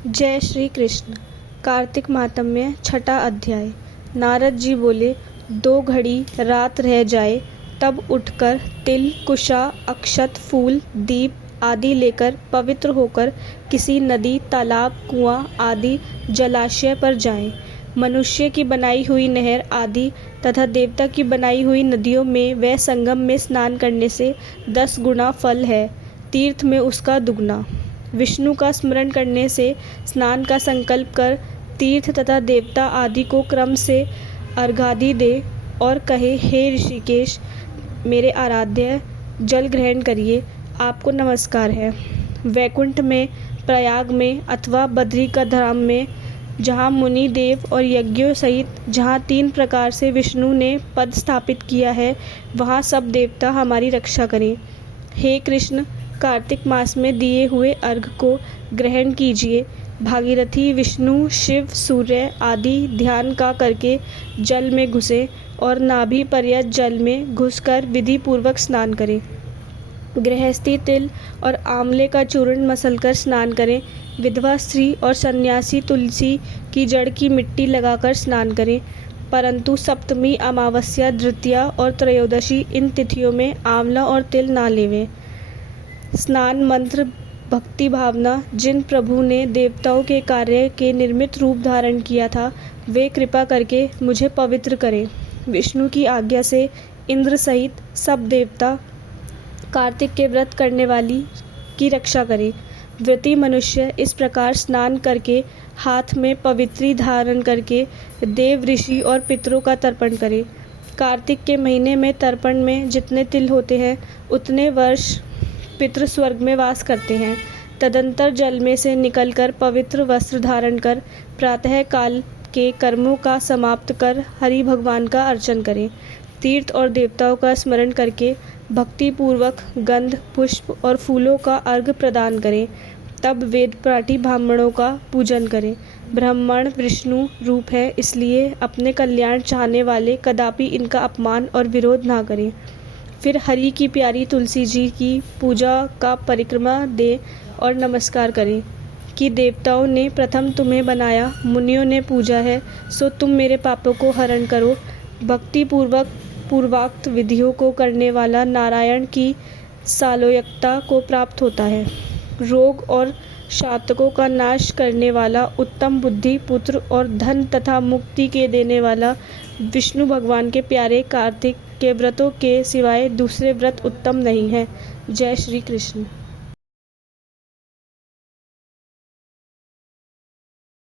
जय श्री कृष्ण। कार्तिक माहात्म्य छठा अध्याय। नारद जी बोले, 2 घड़ी रात रह जाए तब उठकर तिल, कुशा, अक्षत, फूल, दीप आदि लेकर पवित्र होकर किसी नदी, तालाब, कुआं आदि जलाशय पर जाएं। मनुष्य की बनाई हुई नहर आदि तथा देवता की बनाई हुई नदियों में व संगम में स्नान करने से 10 गुना फल है, तीर्थ में उसका दुगना। विष्णु का स्मरण करने से स्नान का संकल्प कर तीर्थ तथा देवता आदि को क्रम से अर्घादि दे और कहे, हे ऋषिकेश, मेरे आराध्य, जल ग्रहण करिए, आपको नमस्कार है। वैकुंठ में, प्रयाग में अथवा बद्री का धाम में, जहाँ मुनि देव और यज्ञों सहित जहाँ 3 प्रकार से विष्णु ने पद स्थापित किया है, वहाँ सब देवता हमारी रक्षा करें। हे कृष्ण, कार्तिक मास में दिए हुए अर्घ को ग्रहण कीजिए। भागीरथी, विष्णु, शिव, सूर्य आदि ध्यान का करके जल में घुसे और नाभि पर्यंत जल में घुसकर विधि पूर्वक स्नान करें। गृहस्थी तिल और आंवले का चूर्ण मसलकर स्नान करें। विधवा स्त्री और सन्यासी तुलसी की जड़ की मिट्टी लगाकर स्नान करें। परंतु सप्तमी, अमावस्या, द्वितीया और त्रयोदशी इन तिथियों में आंवला और तिल ना लेवें। स्नान मंत्र भक्ति भावना। जिन प्रभु ने देवताओं के कार्य के निर्मित रूप धारण किया था, वे कृपा करके मुझे पवित्र करें। विष्णु की आज्ञा से इंद्र सहित सब देवता कार्तिक के व्रत करने वाली की रक्षा करें। व्रती मनुष्य इस प्रकार स्नान करके हाथ में पवित्री धारण करके देव, ऋषि और पितरों का तर्पण करें। कार्तिक के महीने में तर्पण में जितने तिल होते हैं, उतने वर्ष पितृ स्वर्ग में वास करते हैं। तदंतर जल में से निकलकर पवित्र वस्त्र धारण कर प्रातः काल के कर्मों का समाप्त कर हरि भगवान का अर्चन करें। तीर्थ और देवताओं का स्मरण करके भक्ति पूर्वक गंध, पुष्प और फूलों का अर्घ प्रदान करें। तब वेद पाठी ब्राह्मणों का पूजन करें। ब्राह्मण विष्णु रूप है, इसलिए अपने कल्याण चाहने वाले कदापि इनका अपमान और विरोध ना करें। फिर हरि की प्यारी तुलसी जी की पूजा का परिक्रमा दे और नमस्कार करें कि देवताओं ने प्रथम तुम्हें बनाया, मुनियों ने पूजा है, सो तुम मेरे पापों को हरण करो। भक्ति पूर्वक पूर्वोक्त विधियों को करने वाला नारायण की सालोक्यता को प्राप्त होता है। रोग और शातकों का नाश करने वाला, उत्तम बुद्धि, पुत्र और धन तथा मुक्ति के देने वाला विष्णु भगवान के प्यारे कार्तिक के व्रतों के सिवाय दूसरे व्रत उत्तम नहीं है। जय श्री कृष्ण।